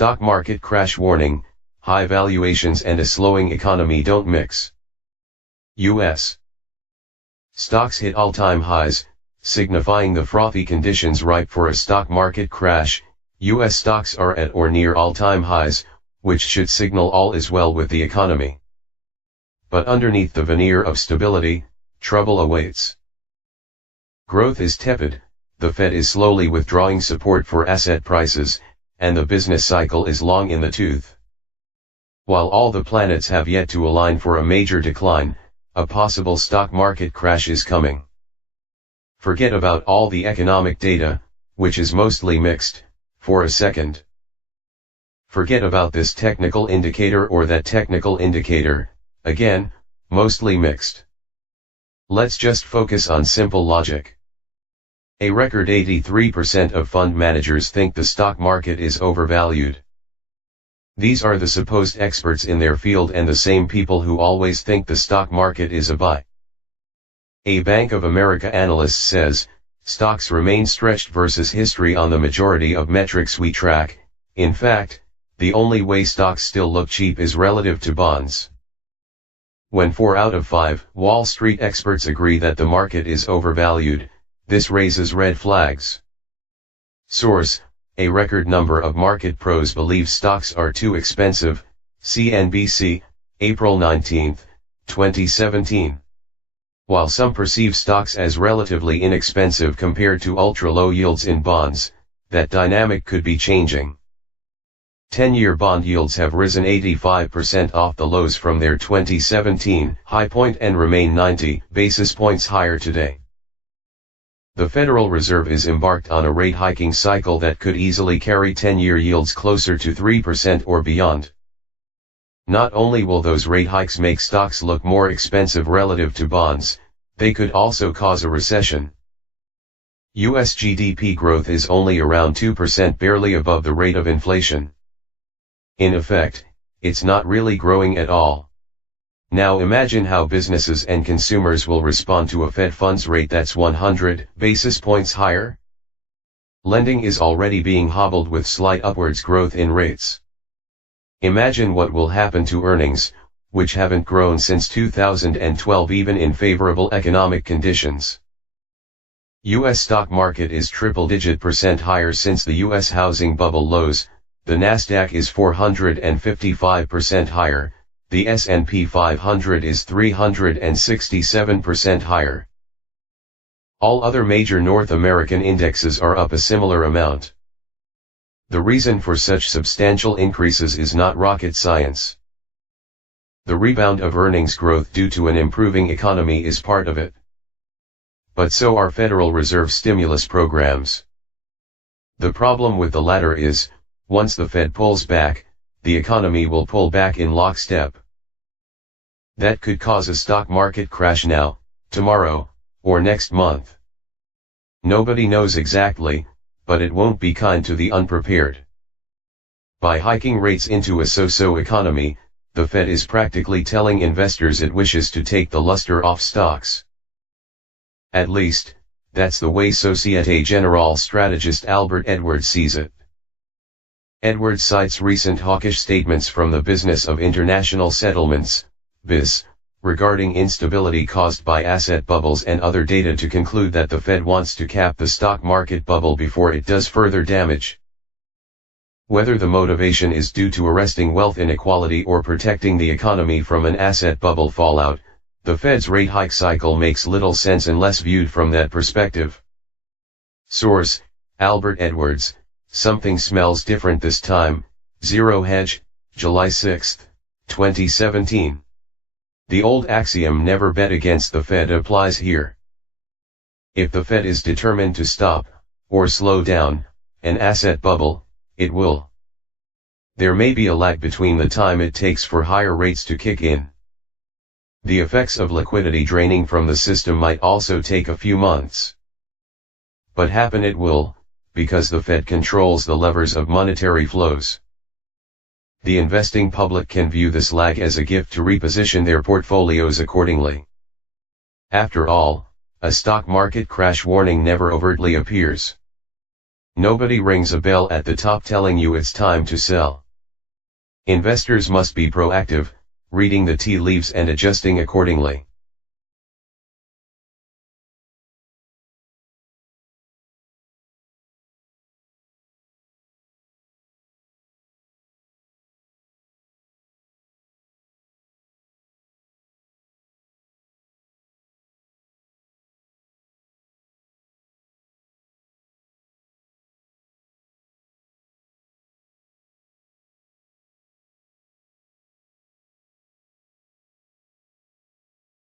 Stock market crash warning, high valuations and a slowing economy don't mix. U.S. stocks hit all-time highs, signifying the frothy conditions ripe for a stock market crash. U.S. stocks are at or near all-time highs, which should signal all is well with the economy. But underneath the veneer of stability, trouble awaits. Growth is tepid, the Fed is slowly withdrawing support for asset prices, and the business cycle is long in the tooth. While all the planets have yet to align for a major decline, a possible stock market crash is coming. Forget about all the economic data, which is mostly mixed, for a second. Forget about this technical indicator or that technical indicator, again, mostly mixed. Let's just focus on simple logic. A record 83% of fund managers think the stock market is overvalued. These are the supposed experts in their field and the same people who always think the stock market is a buy. A Bank of America analyst says, stocks remain stretched versus history on the majority of metrics we track. In fact, the only way stocks still look cheap is relative to bonds. When 4 out of 5 Wall Street experts agree that the market is overvalued, this raises red flags. Source: a record number of market pros believe stocks are too expensive. CNBC, April 19, 2017. While some perceive stocks as relatively inexpensive compared to ultra-low yields in bonds, that dynamic could be changing. 10-year bond yields have risen 85% off the lows from their 2017 high point and remain 90 basis points higher today. The Federal Reserve is embarked on a rate hiking cycle that could easily carry 10-year yields closer to 3% or beyond. Not only will those rate hikes make stocks look more expensive relative to bonds, they could also cause a recession. US GDP growth is only around 2%, barely above the rate of inflation. In effect, it's not really growing at all. Now imagine how businesses and consumers will respond to a Fed funds rate that's 100 basis points higher. Lending is already being hobbled with slight upwards growth in rates. Imagine what will happen to earnings, which haven't grown since 2012 even in favorable economic conditions. US stock market is triple-digit % higher since the US housing bubble lows. The Nasdaq is 455% higher. The S&P 500 is 367% higher. All other major North American indexes are up a similar amount. The reason for such substantial increases is not rocket science. The rebound of earnings growth due to an improving economy is part of it. But so are Federal Reserve stimulus programs. The problem with the latter is, once the Fed pulls back, the economy will pull back in lockstep. That could cause a stock market crash now, tomorrow, or next month. Nobody knows exactly, but it won't be kind to the unprepared. By hiking rates into a so-so economy, the Fed is practically telling investors it wishes to take the luster off stocks. At least, that's the way Societe Generale strategist Albert Edwards sees it. Edwards cites recent hawkish statements from the Business of International Settlements, BIS, regarding instability caused by asset bubbles and other data to conclude that the Fed wants to cap the stock market bubble before it does further damage. Whether the motivation is due to arresting wealth inequality or protecting the economy from an asset bubble fallout, the Fed's rate hike cycle makes little sense unless viewed from that perspective. Source: Albert Edwards, Something Smells Different This Time, Zero Hedge, July 6, 2017. The old axiom "never bet against the Fed" applies here. If the Fed is determined to stop, or slow down, an asset bubble, it will. There may be a lag between the time it takes for higher rates to kick in. The effects of liquidity draining from the system might also take a few months. But happen it will, because the Fed controls the levers of monetary flows. The investing public can view this lag as a gift to reposition their portfolios accordingly. After all, a stock market crash warning never overtly appears. Nobody rings a bell at the top telling you it's time to sell. Investors must be proactive, reading the tea leaves and adjusting accordingly.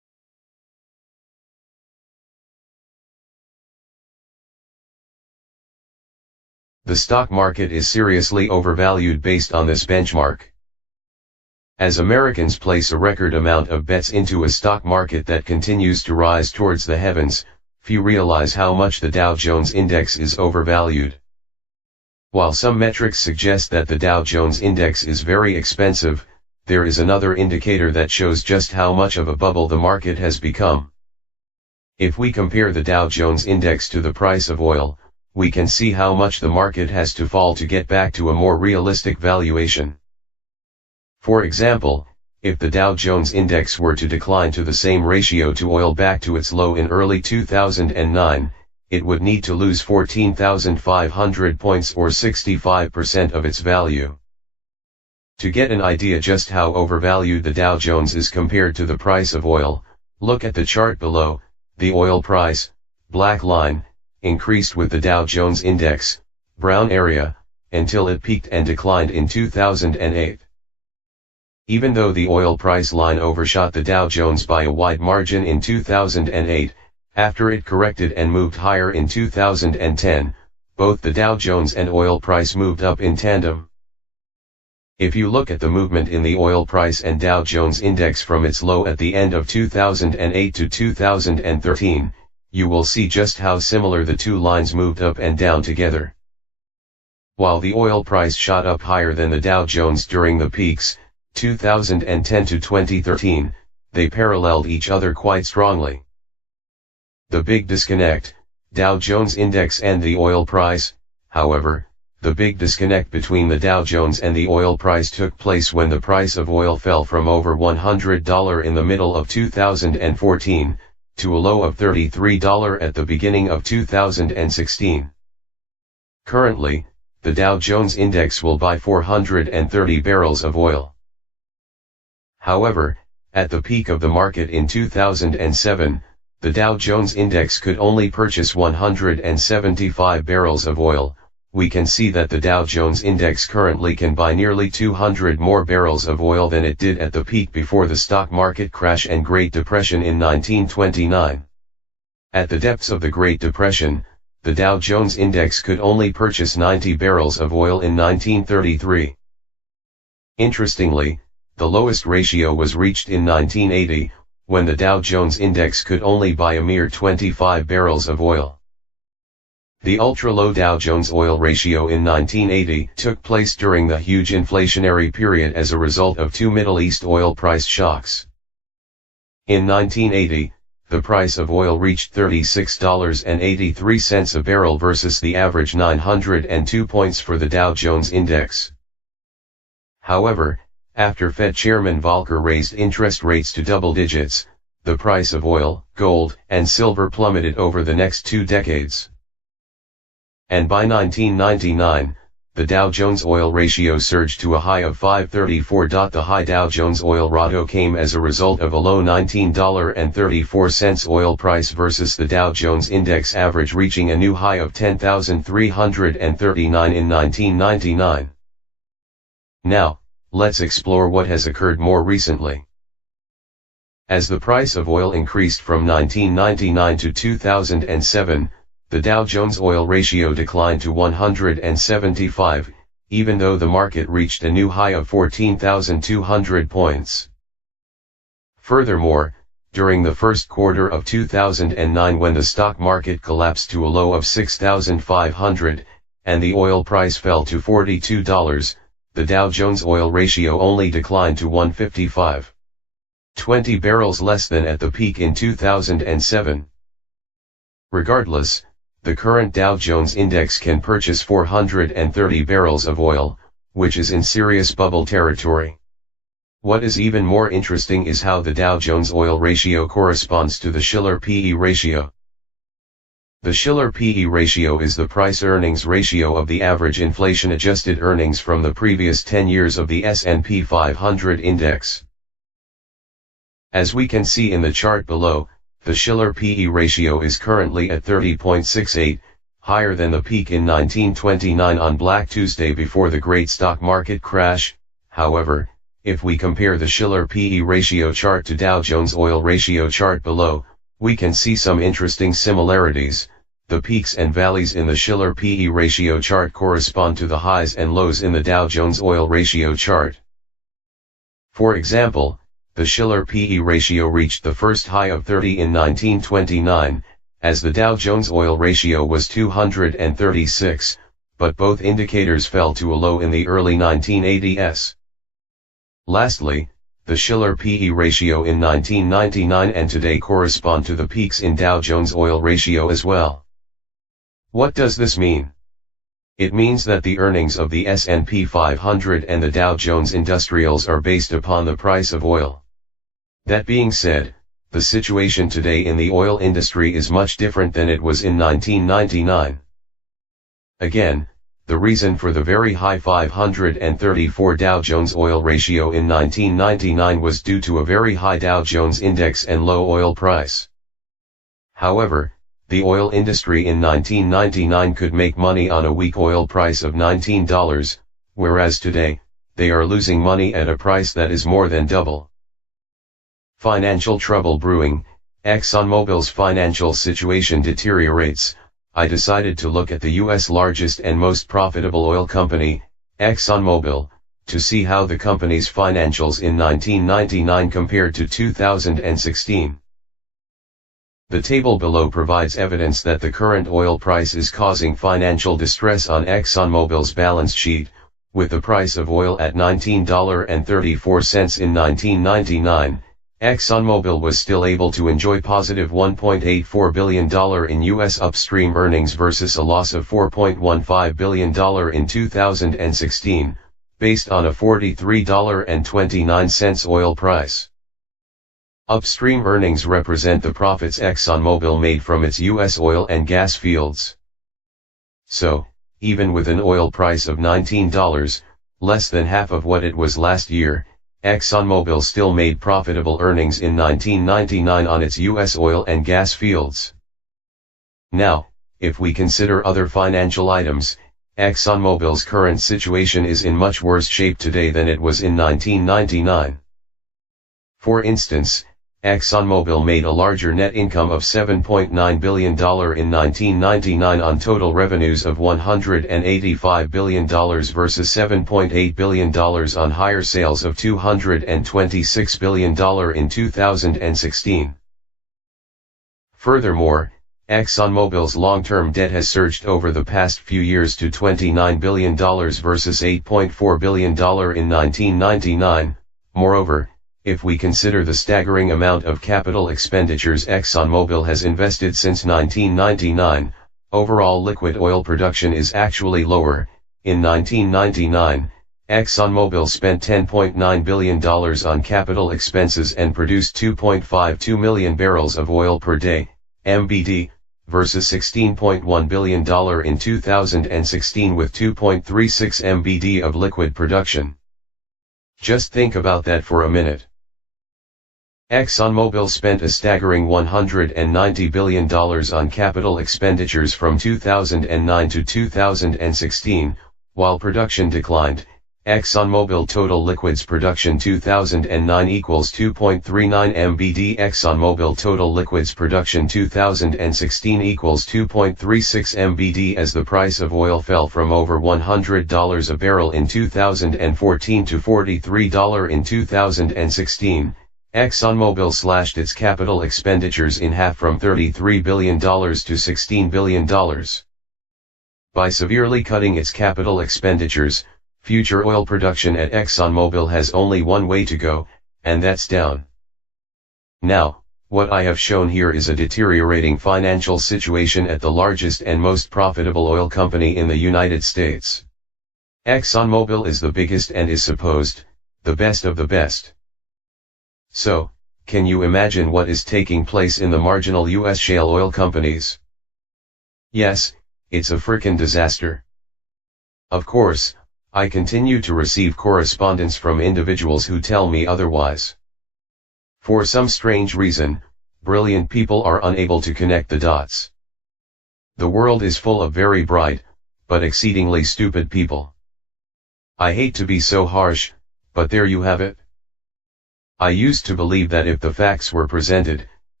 The stock market is seriously overvalued based on this benchmark. As Americans place a record amount of bets into a stock market that continues to rise towards the heavens, few realize how much the Dow Jones Index is overvalued. While some metrics suggest that the Dow Jones Index is very expensive, there is another indicator that shows just how much of a bubble the market has become. If we compare the Dow Jones Index to the price of oil, we can see how much the market has to fall to get back to a more realistic valuation. For example, if the Dow Jones Index were to decline to the same ratio to oil back to its low in early 2009, it would need to lose 14,500 points or 65% of its value. To get an idea just how overvalued the Dow Jones is compared to the price of oil, look at the chart below. The oil price, black line, increased with the Dow Jones Index, brown area, until it peaked and declined in 2008. Even though the oil price line overshot the Dow Jones by a wide margin in 2008, after it corrected and moved higher in 2010, both the Dow Jones and oil price moved up in tandem. If you look at the movement in the oil price and Dow Jones Index from its low at the end of 2008 to 2013, you will see just how similar the two lines moved up and down together. While the oil price shot up higher than the Dow Jones during the peaks, 2010 to 2013, they paralleled each other quite strongly. The big disconnect, Dow Jones Index and the oil price, however, the big disconnect between the Dow Jones and the oil price took place when the price of oil fell from over $100 in the middle of 2014, to a low of $33 at the beginning of 2016. Currently, the Dow Jones Index will buy 430 barrels of oil. However, at the peak of the market in 2007, the Dow Jones Index could only purchase 175 barrels of oil. We can see that the Dow Jones Index currently can buy nearly 200 more barrels of oil than it did at the peak before the stock market crash and Great Depression in 1929. At the depths of the Great Depression, the Dow Jones Index could only purchase 90 barrels of oil in 1933. Interestingly, the lowest ratio was reached in 1980, when the Dow Jones Index could only buy a mere 25 barrels of oil. The ultra-low Dow Jones oil ratio in 1980 took place during the huge inflationary period as a result of two Middle East oil price shocks. In 1980, the price of oil reached $36.83 a barrel versus the average 902 points for the Dow Jones Index. However, after Fed Chairman Volcker raised interest rates to double digits, the price of oil, gold, and silver plummeted over the next 2 decades. And by 1999, the Dow Jones oil ratio surged to a high of 534. The high Dow Jones oil ratio came as a result of a low $19.34 oil price versus the Dow Jones Index average reaching a new high of 10,339 in 1999. Now, let's explore what has occurred more recently. As the price of oil increased from 1999 to 2007, the Dow Jones oil ratio declined to 175, even though the market reached a new high of 14,200 points. Furthermore, during the first quarter of 2009 when the stock market collapsed to a low of 6,500, and the oil price fell to $42, the Dow Jones oil ratio only declined to 155. 20 barrels less than at the peak in 2007. Regardless, the current Dow Jones Index can purchase 430 barrels of oil, which is in serious bubble territory. What is even more interesting is how the Dow Jones oil ratio corresponds to the Shiller P/E ratio. The Shiller P/E ratio is the price-earnings ratio of the average inflation-adjusted earnings from the previous 10 years of the S&P 500 index. As we can see in the chart below, the Shiller P/E ratio is currently at 30.68, higher than the peak in 1929 on Black Tuesday before the great stock market crash. However, if we compare the Shiller P/E ratio chart to Dow Jones oil ratio chart below, we can see some interesting similarities. the peaks and valleys in the Shiller PE ratio chart correspond to the highs and lows in the Dow Jones Oil Ratio chart. For example, the Shiller PE ratio reached the first high of 30 in 1929, as the Dow Jones Oil Ratio was 236, but both indicators fell to a low in the early 1980s. Lastly, the Shiller PE ratio in 1999 and today correspond to the peaks in Dow Jones Oil Ratio as well. What does this mean? It means that the earnings of the S&P 500 and the Dow Jones Industrials are based upon the price of oil. That being said, the situation today in the oil industry is much different than it was in 1999. Again, the reason for the very high 534 Dow Jones Oil Ratio in 1999 was due to a very high Dow Jones Index and low oil price. However, the oil industry in 1999 could make money on a weak oil price of $19, whereas today, they are losing money at a price that is more than double. Financial trouble brewing. ExxonMobil's financial situation deteriorates. I decided to look at the U.S. largest and most profitable oil company, ExxonMobil, to see how the company's financials in 1999 compared to 2016. The table below provides evidence that the current oil price is causing financial distress on ExxonMobil's balance sheet, with the price of oil at $19.34 in 1999. ExxonMobil was still able to enjoy positive $1.84 billion in U.S. upstream earnings versus a loss of $4.15 billion in 2016, based on a $43.29 oil price. Upstream earnings represent the profits ExxonMobil made from its U.S. oil and gas fields. So, even with an oil price of $19, less than half of what it was last year, ExxonMobil still made profitable earnings in 1999 on its U.S. oil and gas fields. Now, if we consider other financial items, ExxonMobil's current situation is in much worse shape today than it was in 1999. For instance, ExxonMobil made a larger net income of $7.9 billion in 1999 on total revenues of $185 billion versus $7.8 billion on higher sales of $226 billion in 2016. Furthermore, ExxonMobil's long-term debt has surged over the past few years to $29 billion versus $8.4 billion in 1999. Moreover, if we consider the staggering amount of capital expenditures ExxonMobil has invested since 1999, overall liquid oil production is actually lower. In 1999, ExxonMobil spent $10.9 billion on capital expenses and produced 2.52 million barrels of oil per day, MBD, versus $16.1 billion in 2016 with 2.36 MBD of liquid production. Just think about that for a minute. ExxonMobil spent a staggering $190 billion on capital expenditures from 2009 to 2016, while production declined. ExxonMobil total liquids production 2009 equals 2.39 MBD. ExxonMobil total liquids production 2016 equals 2.36 MBD as the price of oil fell from over $100 a barrel in 2014 to $43 in 2016. ExxonMobil slashed its capital expenditures in half from $33 billion to $16 billion. By severely cutting its capital expenditures, future oil production at ExxonMobil has only one way to go, and that's down. Now, what I have shown here is a deteriorating financial situation at the largest and most profitable oil company in the United States. ExxonMobil is the biggest and is supposed, the best of the best. So, can you imagine what is taking place in the marginal US shale oil companies? Yes, it's a frickin' disaster. Of course, I continue to receive correspondence from individuals who tell me otherwise. For some strange reason, brilliant people are unable to connect the dots. The world is full of very bright, but exceedingly stupid people. I hate to be so harsh, but there you have it. I used to believe that if the facts were presented,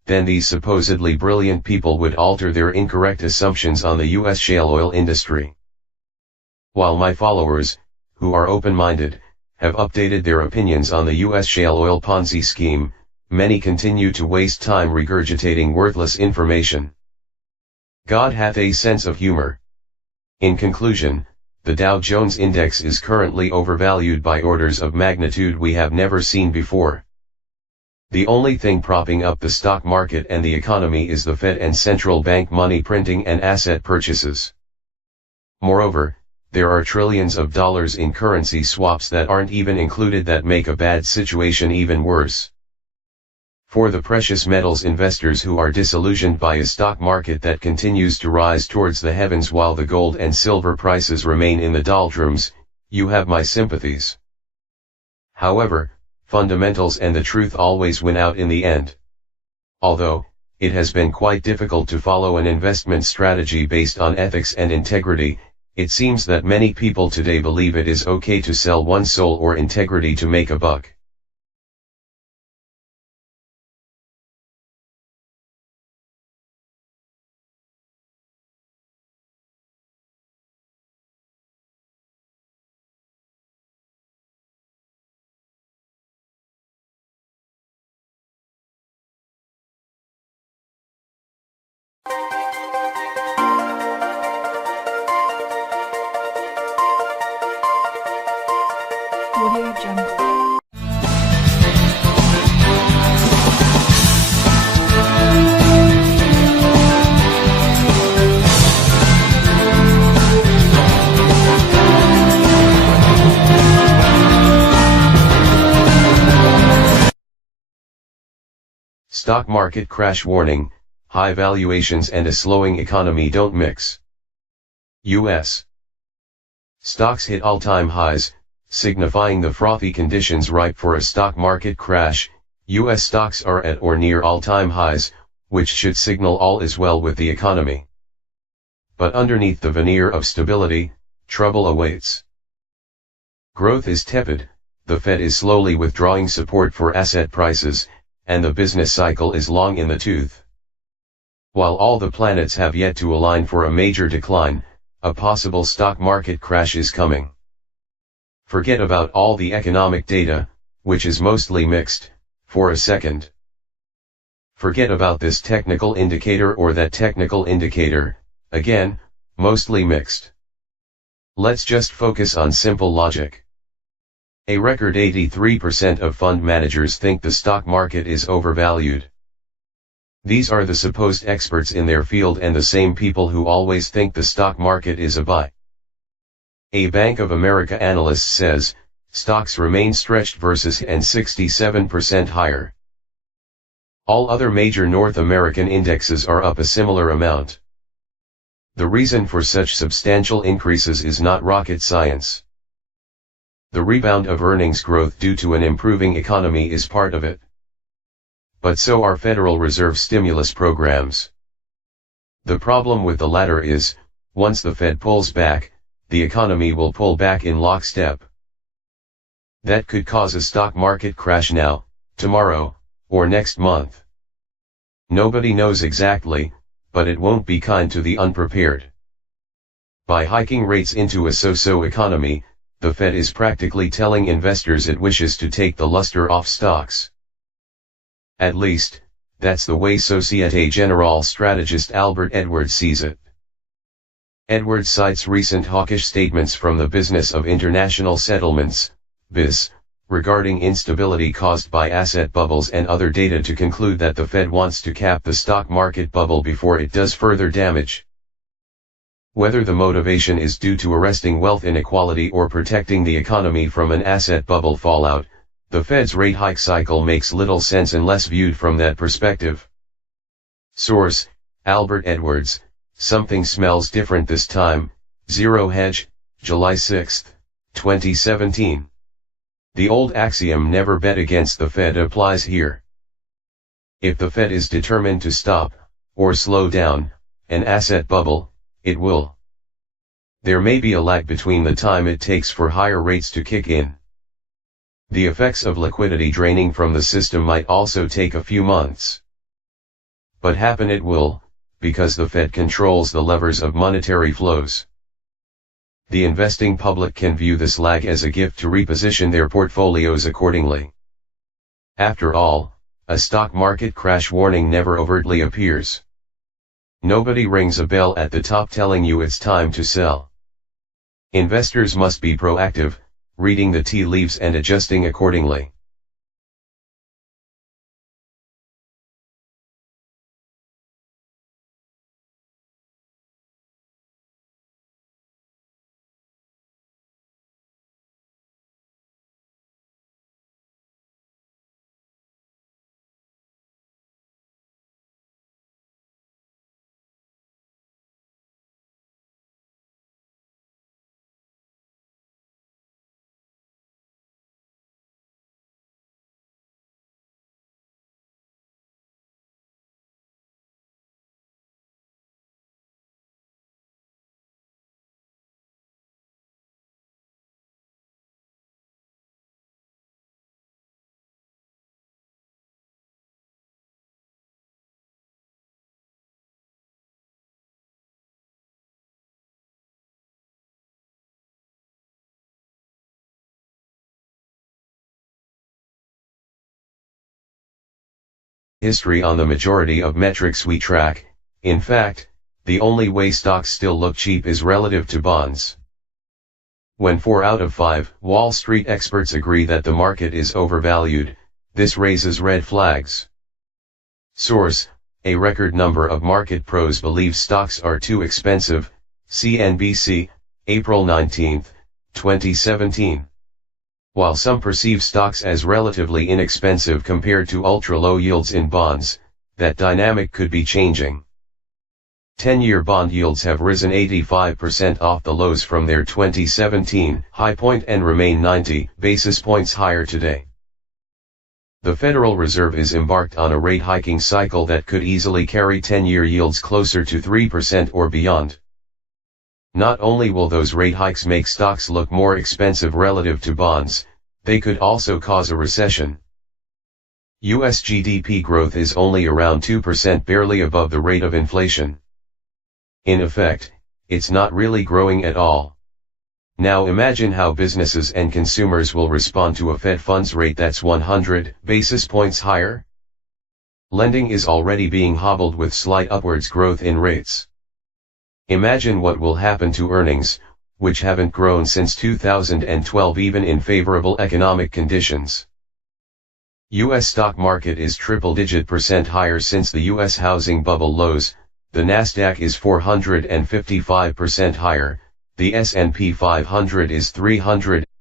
then these supposedly brilliant people would alter their incorrect assumptions on the US shale oil industry. While my followers, who are open-minded, have updated their opinions on the US shale oil Ponzi scheme, many continue to waste time regurgitating worthless information. God hath a sense of humor. In conclusion, the Dow Jones Index is currently overvalued by orders of magnitude we have never seen before. The only thing propping up the stock market and the economy is the Fed and central bank money printing and asset purchases. Moreover, there are trillions of dollars in currency swaps that aren't even included that make a bad situation even worse. For the precious metals investors who are disillusioned by a stock market that continues to rise towards the heavens while the gold and silver prices remain in the doldrums, you have my sympathies. However, fundamentals and the truth always win out in the end. Although, it has been quite difficult to follow an investment strategy based on ethics and integrity, it seems that many people today believe it is okay to sell one's soul or integrity to make a buck. Audio Jungle. Stock market crash warning, high valuations and a slowing economy don't mix. U.S. stocks hit all-time highs, signifying the frothy conditions ripe for a stock market crash. U.S. stocks are at or near all-time highs, which should signal all is well with the economy. But underneath the veneer of stability, trouble awaits. Growth is tepid, the Fed is slowly withdrawing support for asset prices, and the business cycle is long in the tooth. While all the planets have yet to align for a major decline, a possible stock market crash is coming. Forget about all the economic data, which is mostly mixed, for a second. Forget about this technical indicator or that technical indicator, again, mostly mixed. Let's just focus on simple logic. A record 83% of fund managers think the stock market is overvalued. These are the supposed experts in their field and the same people who always think the stock market is a buy. A Bank of America analyst says, stocks remain stretched versus and 67% higher. All other major North American indexes are up a similar amount. The reason for such substantial increases is not rocket science. The rebound of earnings growth due to an improving economy is part of it. But so are Federal Reserve stimulus programs. The problem with the latter is, once the Fed pulls back, the economy will pull back in lockstep. That could cause a stock market crash now, tomorrow, or next month. Nobody knows exactly, but it won't be kind to the unprepared. By hiking rates into a so-so economy, the Fed is practically telling investors it wishes to take the luster off stocks. At least, that's the way Societe Generale strategist Albert Edwards sees it. Edwards cites recent hawkish statements from the Business of International Settlements, BIS, regarding instability caused by asset bubbles and other data to conclude that the Fed wants to cap the stock market bubble before it does further damage. Whether the motivation is due to arresting wealth inequality or protecting the economy from an asset bubble fallout, the Fed's rate hike cycle makes little sense unless viewed from that perspective. Source, Albert Edwards, Something Smells Different This Time, Zero Hedge, July 6, 2017. The old axiom never bet against the Fed applies here. If the Fed is determined to stop, or slow down, an asset bubble, it will. There may be a lag between the time it takes for higher rates to kick in. The effects of liquidity draining from the system might also take a few months. But happen it will, because the Fed controls the levers of monetary flows. The investing public can view this lag as a gift to reposition their portfolios accordingly. After all, a stock market crash warning never overtly appears. Nobody rings a bell at the top telling you it's time to sell. Investors must be proactive, reading the tea leaves and adjusting accordingly. History on the majority of metrics we track. In fact, the only way stocks still look cheap is relative to bonds. When 4 out of 5 Wall Street experts agree that the market is overvalued, this raises red flags. Source: a record number of market pros believe stocks are too expensive. CNBC, April 19, 2017. While some perceive stocks as relatively inexpensive compared to ultra-low yields in bonds, that dynamic could be changing. 10-year bond yields have risen 85% off the lows from their 2017 high point and remain 90 basis points higher today. The Federal Reserve is embarked on a rate hiking cycle that could easily carry 10-year yields closer to 3% or beyond. Not only will those rate hikes make stocks look more expensive relative to bonds, they could also cause a recession. US GDP growth is only around 2%, barely above the rate of inflation. In effect, it's not really growing at all. Now imagine how businesses and consumers will respond to a Fed funds rate that's 100 basis points higher. Lending is already being hobbled with slight upwards growth in rates. Imagine what will happen to earnings, which haven't grown since 2012 even in favorable economic conditions. US stock market is triple-digit % higher since the US housing bubble lows. The Nasdaq is 455% higher, the S&P 500 is 300